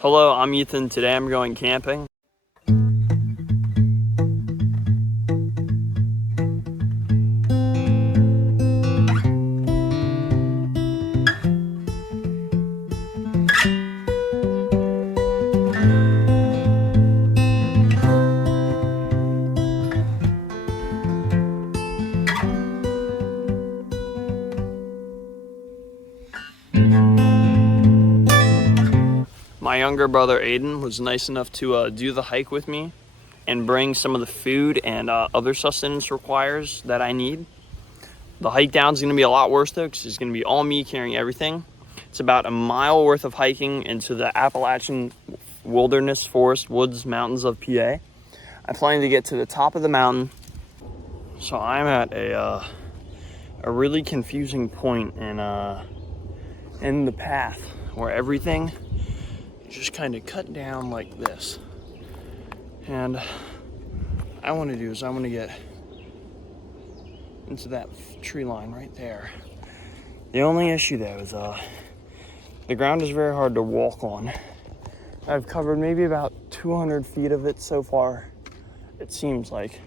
Hello, I'm Ethan. Today I'm going camping. My younger brother Aiden was nice enough to do the hike with me and bring some of the food and other sustenance requires that I need. The hike down is going to be a lot worse though, because it's going to be all me carrying everything. It's about a mile worth of hiking into the Appalachian wilderness, forest, woods, mountains of PA. I plan to get to the top of the mountain. So I'm at a really confusing point in the path where everything just kind of cut down like this. And I want to do is I want to get into that tree line right there. The only issue though is the ground is very hard to walk on. I've covered maybe about 200 feet of it so far, it seems like.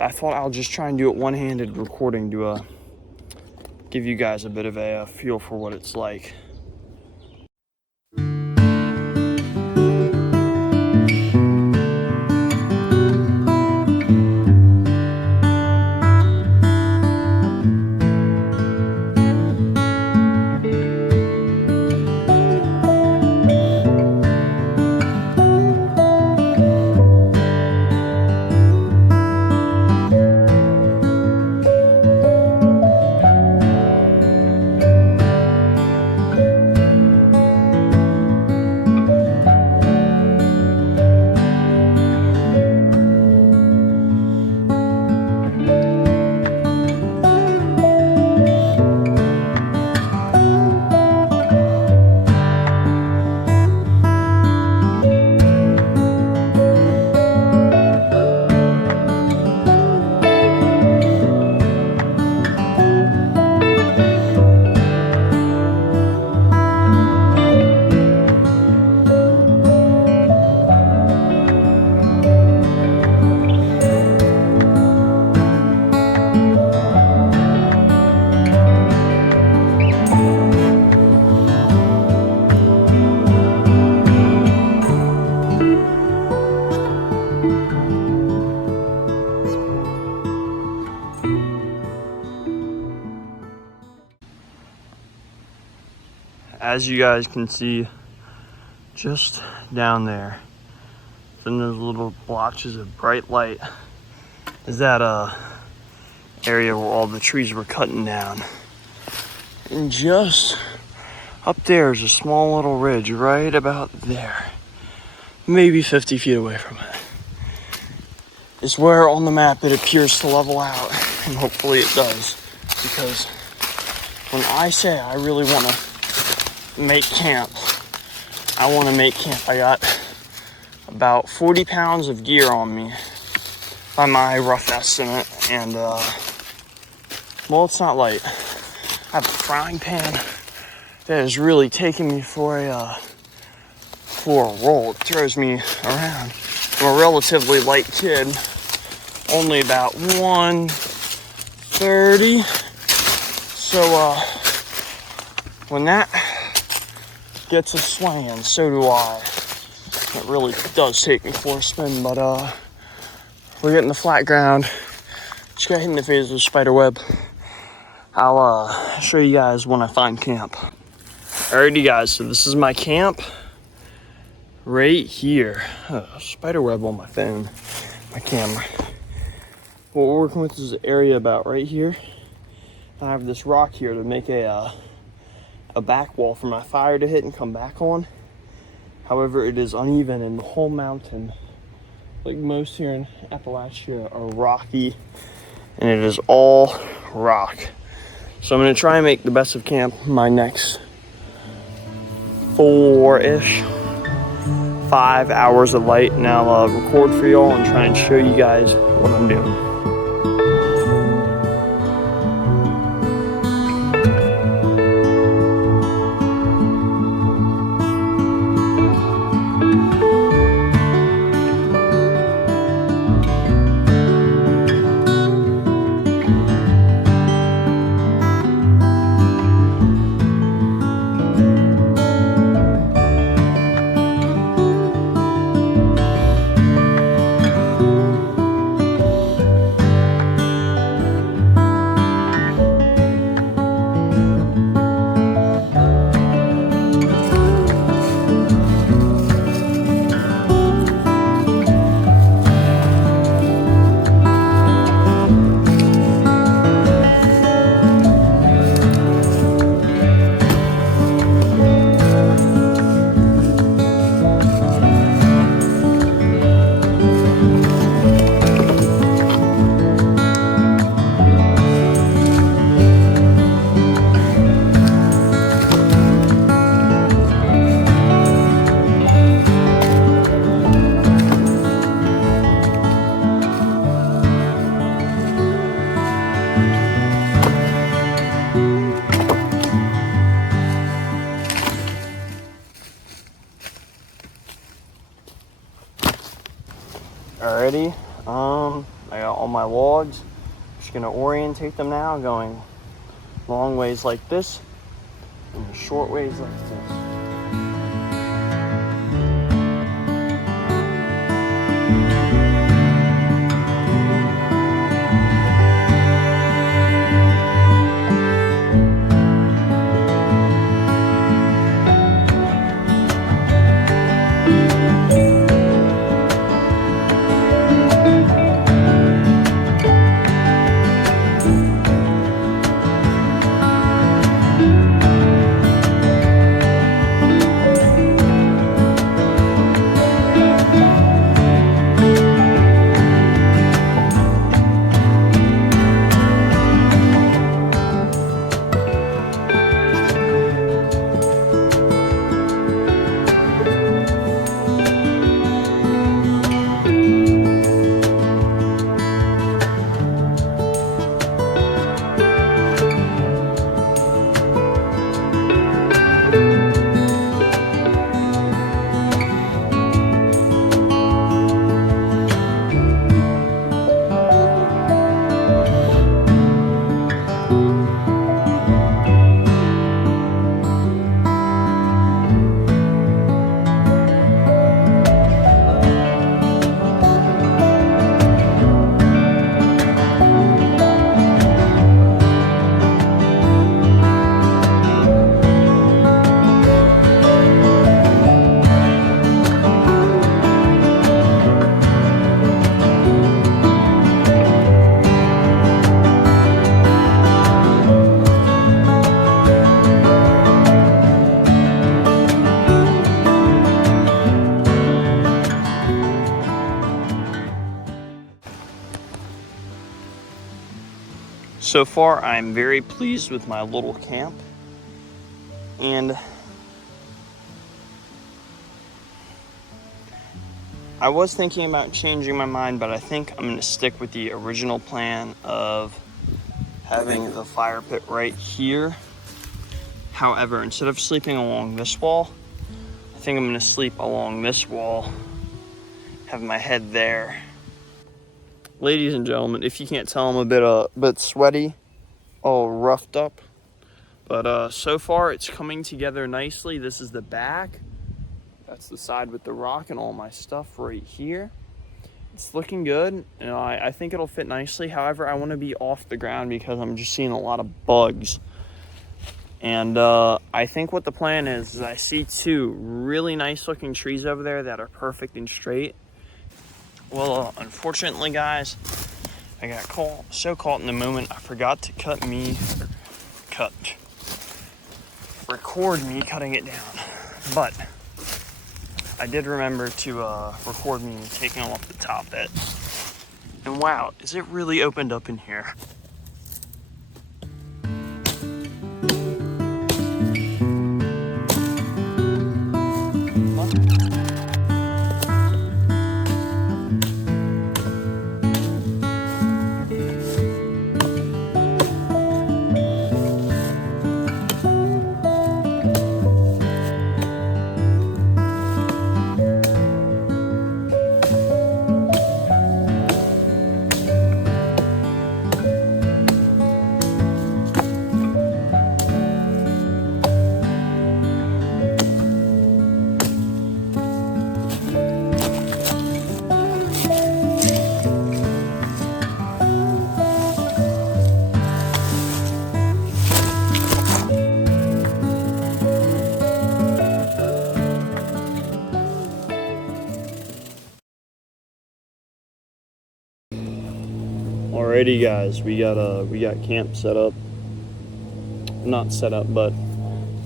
I thought I'll just try and do it one-handed recording to give you guys a bit of a feel for what it's like. As you guys can see, just down there, in those little blotches of bright light, is that area where all the trees were cutting down. And just up there is a small little ridge right about there, maybe 50 feet away from it. It's where on the map it appears to level out, and hopefully it does, because when I say I really want to make camp, I want to make camp. I got about 40 pounds of gear on me by my rough estimate, and well, it's not light. I have a frying pan that is really taking me for a roll. It throws me around. I'm a relatively light kid, only about 130. So when that gets a swing, so do I. It really does take me for a spin, but we're getting the flat ground. Just got hit in the face with a spider web. I'll show you guys when I find camp. Alrighty guys, so this is my camp right here. Spider web on my phone, my camera. What we're working with is an area about right here. I have this rock here to make a back wall for my fire to hit and come back on. However, it is uneven, and the whole mountain, like most here in Appalachia, are rocky, and it is all rock. So I'm going to try and make the best of camp my next 5 hours of light, and I'll record for y'all and try and show you guys what I'm doing. Alrighty, I got all my logs. Just gonna orientate them now, going long ways like this and short ways like this. So far, I'm very pleased with my little camp, and I was thinking about changing my mind, but I think I'm going to stick with the original plan of having the fire pit right here. However, instead of sleeping along this wall, I think I'm going to sleep along this wall, have my head there. Ladies and gentlemen, if you can't tell, I'm a bit sweaty, all roughed up, but so far it's coming together nicely. This is the back. That's the side with the rock and all my stuff right here. It's looking good. You know, I think it'll fit nicely. However, I want to be off the ground because I'm just seeing a lot of bugs. And I think what the plan is I see two really nice looking trees over there that are perfect and straight. Well, unfortunately, guys, I got so caught in the moment, I forgot to record me cutting it down. But I did remember to record me taking off the top bit. And wow, is it really opened up in here? Alrighty, guys, we got camp set up. Not set up, but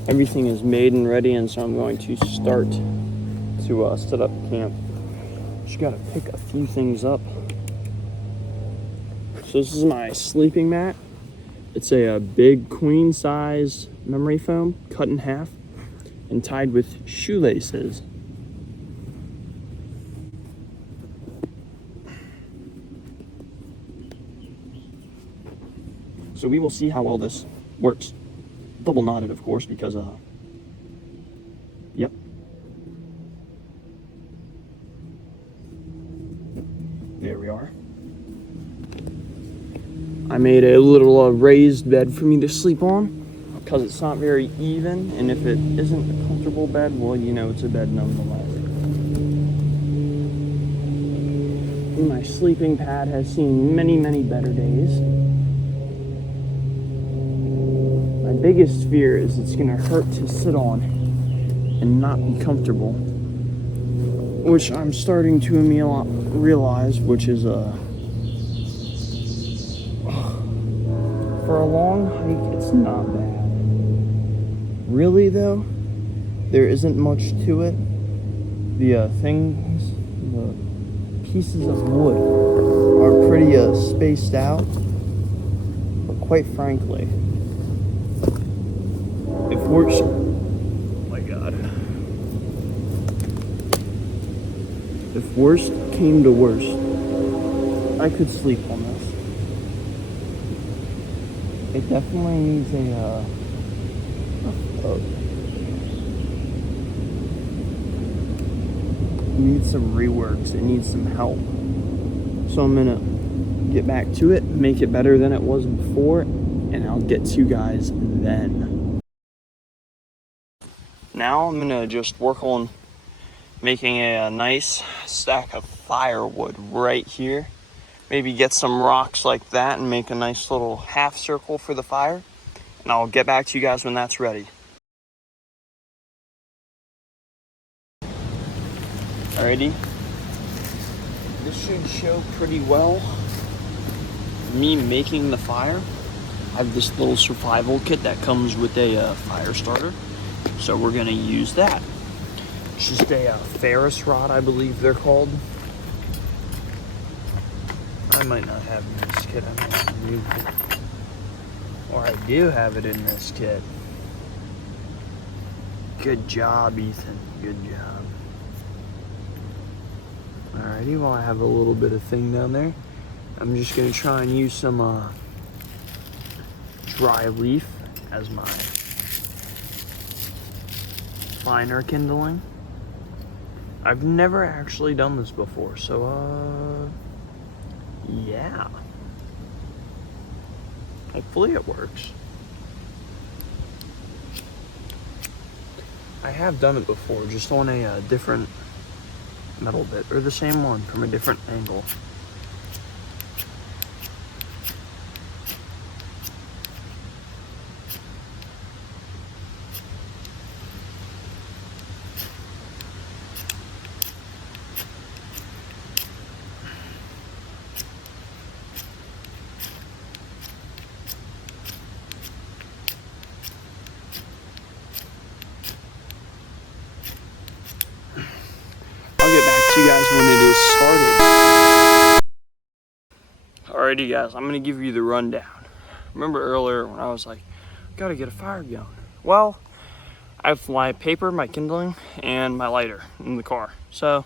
everything is made and ready, and so I'm going to start to set up camp. Just gotta pick a few things up. So this is my sleeping mat. It's a big queen size memory foam cut in half and tied with shoelaces. So we will see how well this works. Double knotted, of course, because yep. I made a little raised bed for me to sleep on because it's not very even, and if it isn't a comfortable bed, well, you know, it's a bed nonetheless. My sleeping pad has seen many, many better days. My biggest fear is it's gonna hurt to sit on and not be comfortable, which I'm starting to realize, which is for a long hike, it's not bad. Really though, there isn't much to it. The pieces of wood are pretty spaced out, but quite frankly, if worse, oh my god, if worst came to worst, I could sleep on this. It definitely needs needs some reworks. It needs some help. So I'm gonna get back to it, make it better than it was before, and I'll get to you guys then. Now I'm gonna just work on making a nice stack of firewood right here. Maybe get some rocks like that and make a nice little half circle for the fire. And I'll get back to you guys when that's ready. Alrighty. This should show pretty well me making the fire. I have this little survival kit that comes with a fire starter. So we're gonna use that. It's just a Ferris rod, I believe they're called. I might not have it in this kit. I might have moved it. Or I do have it in this kit. Good job, Ethan. Good job. Alrighty, well, I have a little bit of thing down there. I'm just gonna try and use some dry leaf as my finer kindling. I've never actually done this before, so yeah. Hopefully it works. I have done it before, just on a different metal bit, or the same one from a different angle. You guys when it is started. Alrighty guys, I'm gonna give you the rundown. Remember earlier when I was like, gotta get a fire going. Well, I have my paper, my kindling, and my lighter in the car. So,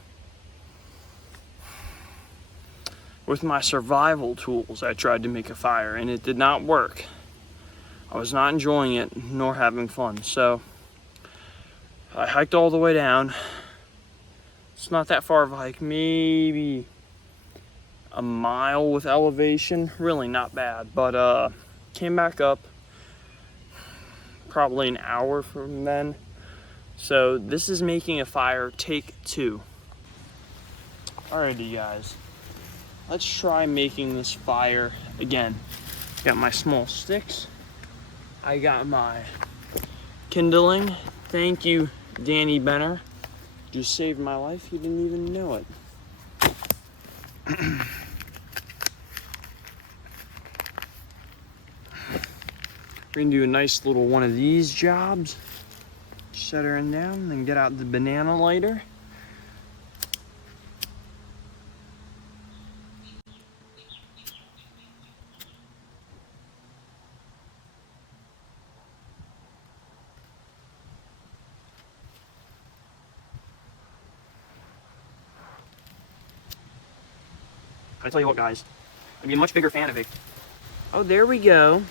with my survival tools, I tried to make a fire and it did not work. I was not enjoying it nor having fun. So, I hiked all the way down. It's not that far of a hike, maybe a mile with elevation, really not bad, but came back up probably an hour from then. So this is making a fire take 2. Alrighty guys, let's try making this fire again. Got my small sticks, I got my kindling. Thank you, Danny Benner. You saved my life, you didn't even know it. We're gonna do a nice little one of these jobs. Set her down, then get out the banana lighter. I tell you what, guys, I'd be a much bigger fan of it. Oh, there we go.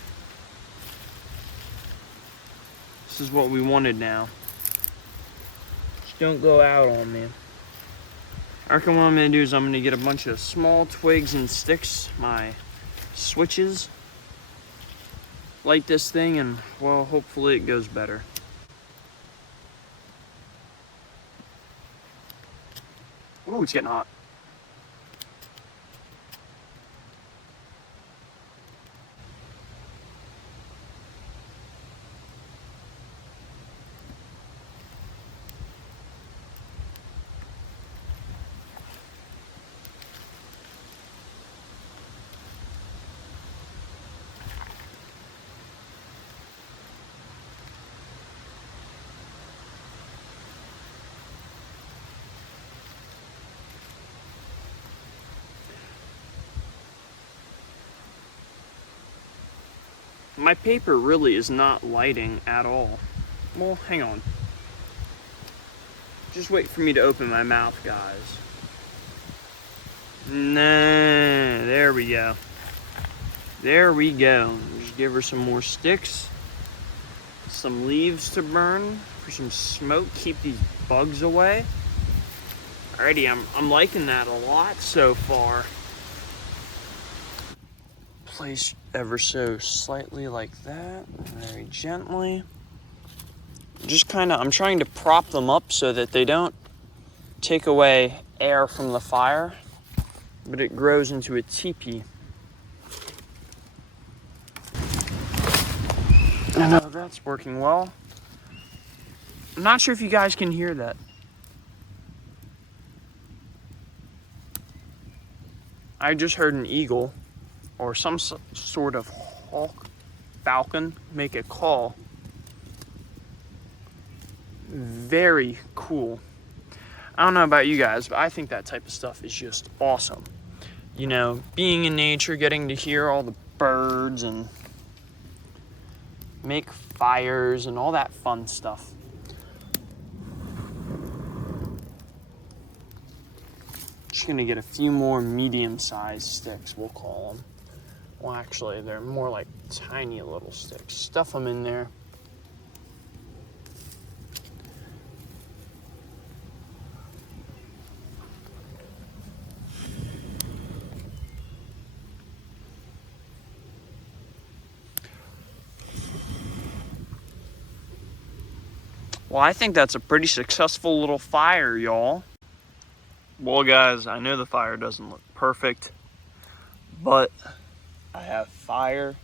This is what we wanted now. Just don't go out on me. I reckon what I'm gonna do is I'm gonna get a bunch of small twigs and sticks, my switches, light this thing and, well, hopefully it goes better. Ooh, it's getting hot. My paper really is not lighting at all. Well, hang on. Just wait for me to open my mouth, guys. Nah, there we go. There we go. Just give her some more sticks. Some leaves to burn for some smoke. Keep these bugs away. Alrighty, I'm liking that a lot so far. Place ever so slightly like that, very gently. Just I'm trying to prop them up so that they don't take away air from the fire, but it grows into a teepee. I know that's working well. I'm not sure if you guys can hear that. I just heard an eagle or some sort of hawk, falcon, make a call. Very cool. I don't know about you guys, but I think that type of stuff is just awesome. You know, being in nature, getting to hear all the birds and make fires and all that fun stuff. Just gonna get a few more medium-sized sticks, we'll call them. Well, actually, they're more like tiny little sticks. Stuff them in there. Well, I think that's a pretty successful little fire, y'all. Well, guys, I know the fire doesn't look perfect, but I have fire.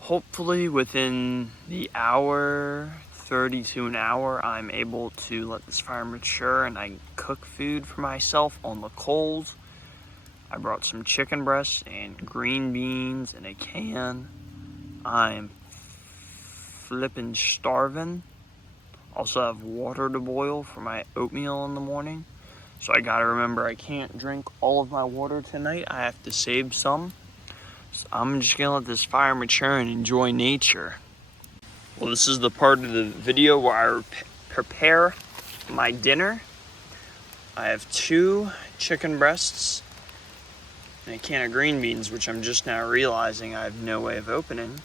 Hopefully within the hour, 30 to an hour, I'm able to let this fire mature and I can cook food for myself on the coals. I brought some chicken breasts and green beans in a can. I'm flippin' starving. Also have water to boil for my oatmeal in the morning. So I gotta remember I can't drink all of my water tonight. I have to save some. So I'm just gonna let this fire mature and enjoy nature. Well, this is the part of the video where I prepare my dinner. I have 2 chicken breasts and a can of green beans, which I'm just now realizing I have no way of opening.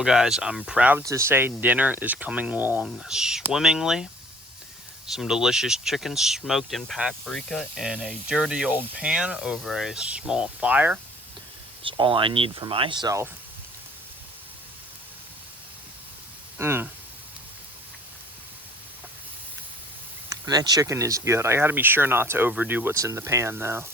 Well guys, I'm proud to say dinner is coming along swimmingly. Some delicious chicken smoked in paprika in a dirty old pan over a small fire. It's all I need for myself. And that chicken is good. I gotta be sure not to overdo what's in the pan though.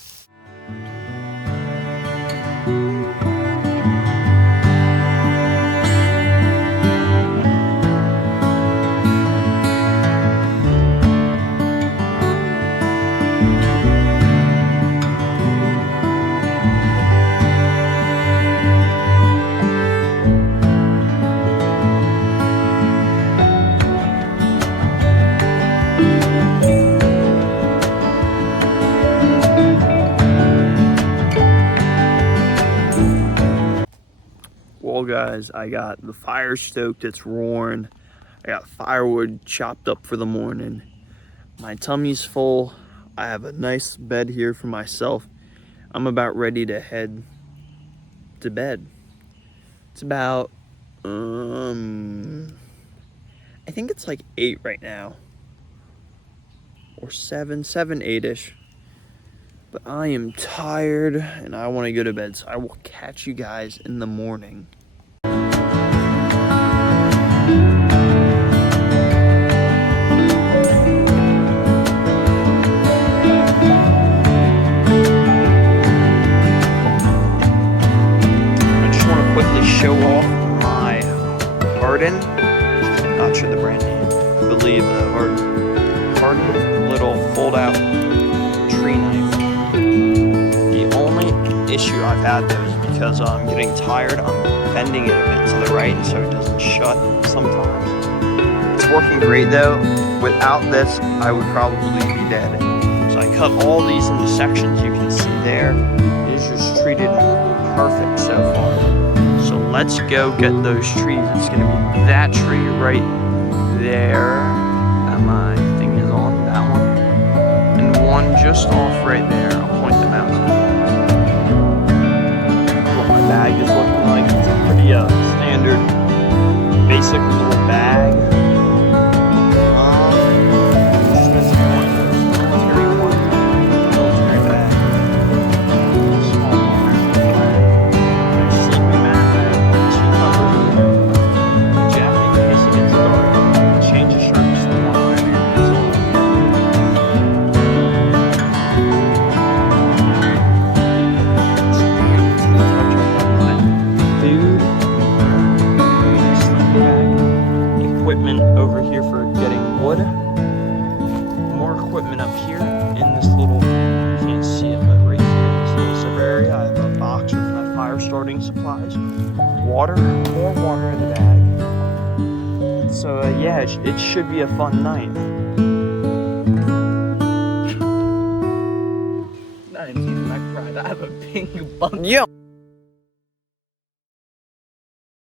Well guys, I got the fire stoked, it's roaring. I got firewood chopped up for the morning. My tummy's full. I have a nice bed here for myself. I'm about ready to head to bed. It's about, I think it's like 8 right now. Or 7, 8-ish. But I am tired and I want to go to bed, so I will catch you guys in the morning. Show off my Harden, not sure the brand name, I believe the Harden little fold-out tree knife. The only issue I've had though is because I'm getting tired, I'm bending it a bit to the right so it doesn't shut sometimes. It's working great though. Without this, I would probably be dead. So I cut all these into sections, you can see there. It is just treated perfect so far. So let's go get those trees. It's gonna be that tree right there that my thing is on, that one. And one just off right there. I'll point them out to you. What my bag is looking like. It's a pretty standard, basic little bag. Just this one, military one. Military bag. Small one. Sleeping mat. Equipment over here for getting wood. More equipment up here in this little, you can't see it, but right here in this little zipper area, I have a box with my fire starting supplies. Water, more water in the bag. So yeah, it should be a fun night. Not even my pride, I have a pink bump. Yeah.